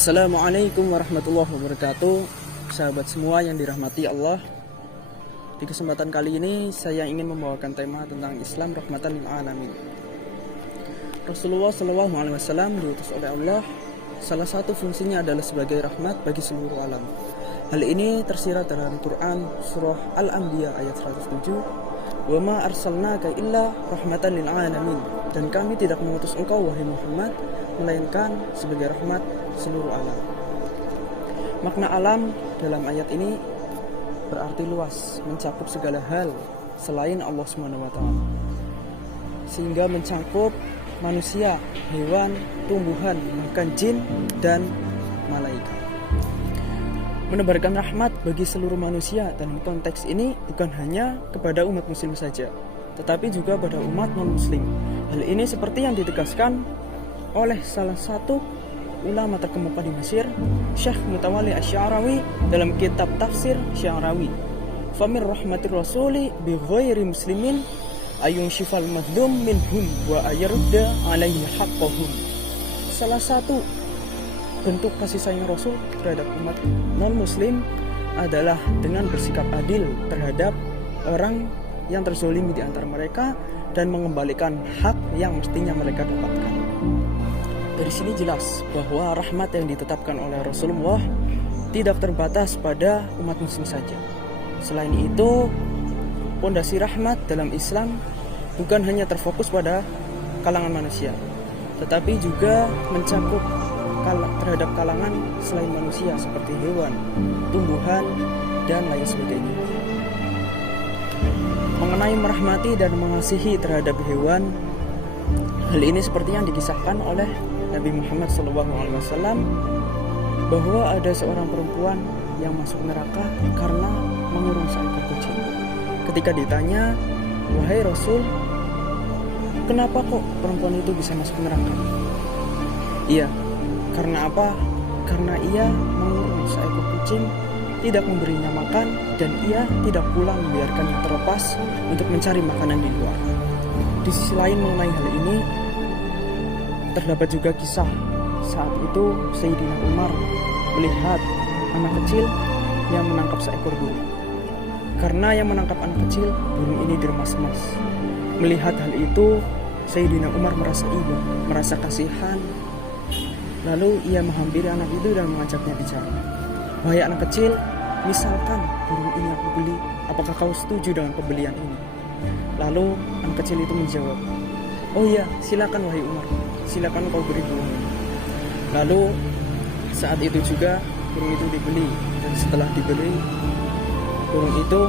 Assalamualaikum warahmatullahi wabarakatuh. Sahabat semua yang dirahmati Allah, di kesempatan kali ini saya ingin membawakan tema tentang Islam rahmatan lil alamin. Rasulullah SAW diutus oleh Allah. Salah satu fungsinya adalah sebagai rahmat bagi seluruh alam. Hal ini tersirat dalam Quran surah Al-Anbiya ayat 107. Wa ma arsalnaka illa rahmatan lil alamin. Dan kami tidak mengutus engkau wahai Muhammad melainkan sebagai rahmat seluruh alam. Makna alam dalam ayat ini berarti luas, mencakup segala hal selain Allah SWT, sehingga mencakup manusia, hewan, tumbuhan, bahkan jin dan malaikat. Menebarkan rahmat bagi seluruh manusia dalam konteks ini bukan hanya kepada umat muslim saja, tetapi juga pada umat non-muslim. Hal ini seperti yang ditegaskan oleh salah satu ulama terkemuka di Mesir, Syekh Mutawalli Asy-Sya'rawi dalam kitab tafsir Sya'rawi. Famir rahmatir rasuli bi ghairi muslimin ayun syifal madlum minhum wa ayarda alaihi haqqahum. Salah satu bentuk kasih sayang Rasul terhadap umat non-muslim adalah dengan bersikap adil terhadap orang yang terzolimi di antara mereka dan mengembalikan hak yang mestinya mereka dapatkan. Dari sini jelas bahwa rahmat yang ditetapkan oleh Rasulullah tidak terbatas pada umat muslim saja. Selain itu, pondasi rahmat dalam Islam bukan hanya terfokus pada kalangan manusia, tetapi juga mencakup terhadap kalangan selain manusia seperti hewan, tumbuhan, dan lain sebagainya. Mengenai merahmati dan mengasihi terhadap hewan, hal ini seperti yang dikisahkan oleh Nabi Muhammad SAW bahwa ada seorang perempuan yang masuk neraka karena mengurung seekor kucing. Ketika ditanya, "Wahai Rasul, kenapa kok perempuan itu bisa masuk neraka?" Iya, karena apa? Karena ia mengurung seekor kucing, tidak memberinya makan, dan ia tidak pula membiarkannya terlepas untuk mencari makanan di luar. Di sisi lain mengenai hal ini, terdapat juga kisah saat itu Sayyidina Umar melihat anak kecil yang menangkap seekor burung. Karena yang menangkap anak kecil, burung ini diremas-remas. Melihat hal itu, Sayyidina Umar merasa iba, merasa kasihan. Lalu ia menghampiri anak itu dan mengajaknya bicara. "Wahai anak kecil, misalkan burung ini aku beli, apakah kau setuju dengan pembelian ini?" Lalu anak kecil itu menjawab, "Oh iya, silakan wahai Umar, silakan kau beri burung ini." Lalu saat itu juga burung itu dibeli, dan setelah dibeli burung itu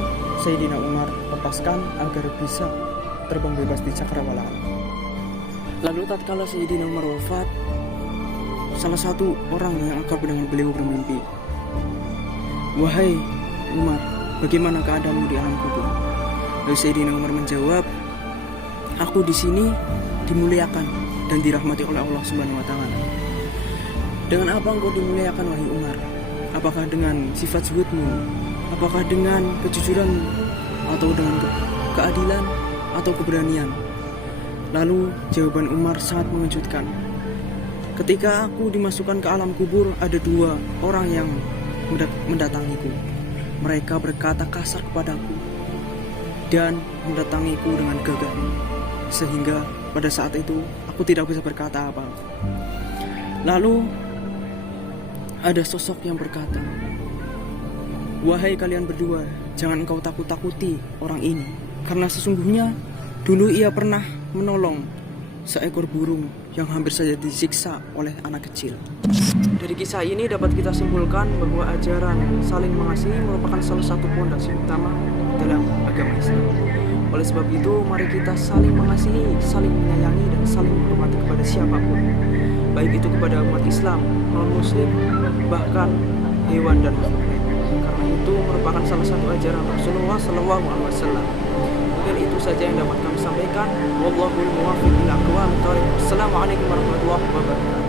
Sayyidina Umar lepaskan agar bisa terbang bebas di cakrawala. Lalu tatkala Sayyidina Umar wafat, salah satu orang yang akrab dengan beliau bermimpi, "Wahai Umar, bagaimana keadaanmu di alam kubur?" Lalu Sayyidina Umar menjawab, "Aku di sini dimuliakan dan dirahmati oleh Allah Subhanahu wa taala." "Dengan apa engkau dimuliakan wahai Umar? Apakah dengan sifat zuhudmu? Apakah dengan kejujuranmu? Atau dengan keadilan atau keberanian?" Lalu jawaban Umar sangat mengejutkan. "Ketika aku dimasukkan ke alam kubur, ada dua orang yang mendatangiku. Mereka berkata kasar kepadaku dan mendatangiku dengan gagah, sehingga pada saat itu aku tidak bisa berkata apa." Lalu ada sosok yang berkata, "Wahai kalian berdua, jangan engkau takut-takuti orang ini, karena sesungguhnya dulu ia pernah menolong seekor burung yang hampir saja disiksa oleh anak kecil." Dari kisah ini dapat kita simpulkan bahwa ajaran saling mengasihi merupakan salah satu pondasi utama dalam agama Islam. Oleh sebab itu, mari kita saling mengasihi, saling menyayangi, dan saling menghormati kepada siapapun, baik itu kepada umat Islam, non-muslim, bahkan hewan dan makhluk lain. Karena itu merupakan salah satu ajaran Rasulullah SAW. Mungkin itu saja yang dapat kami sampaikan. Wallahul muwaffiq ila aqwamit thoriq. Assalamualaikum warahmatullahi wabarakatuh.